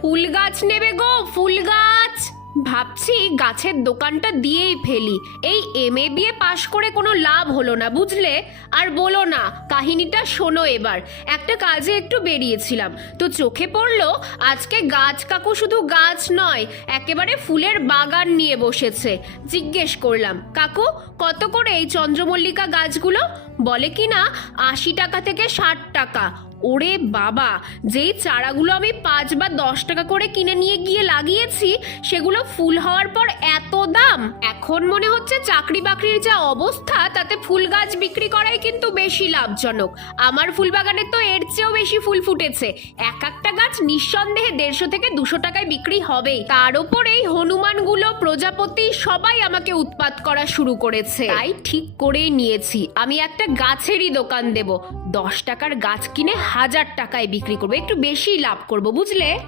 ফুল গাছ নেবে গো, ফুল গাছ। ভাবছি গাছের দোকানটা দিয়েই ফেলি। এই এমএ বিএ পাশ করে কোনো লাভ হলো না, বুঝলে। আর বলো না, কাহিনীটা শোনো এবার। একটা কাজে একটু বেরিয়েছিলাম, তো চোখে পড়লো আজকে গাছ কাকু শুধু গাছ নয়, একেবারে ফুলের বাগান নিয়ে বসেছে। জিজ্ঞেস করলাম, কাকু কত করে এই চন্দ্রমল্লিকা গাছগুলো? বলে কি না 80 টাকা থেকে 60 টাকা। ওরে বাবা, যেই চারাগুলো আমি 5 বা 10 টাকা করে কিনে নিয়ে গিয়ে লাগিয়েছি, সেগুলো ফুল হওয়ার পর এত দাম। এখন মনে হচ্ছে চাকরি বাকরির যা অবস্থা, তাতে ফুল গাছ বিক্রি করাই কিন্তু বেশি লাভজনক। আমার ফুল বাগানে তো এর চেয়েও বেশি ফুল ফুটেছে। এক একটা গাছ নিঃসন্দেহে 150 থেকে 200 টাকায় বিক্রি হবেই। তার উপরেই হনুমানগুলো, প্রজাপতি সবাই আমাকে উৎপাত করা শুরু করেছে। তাই ঠিক করেই নিয়েছি, আমি একটা গাছেরই দোকান দেব। 10 টাকার গাছ কিনে 1000 টাকায় বিক্রি করবো, একটু বেশি লাভ করবো, বুঝলে।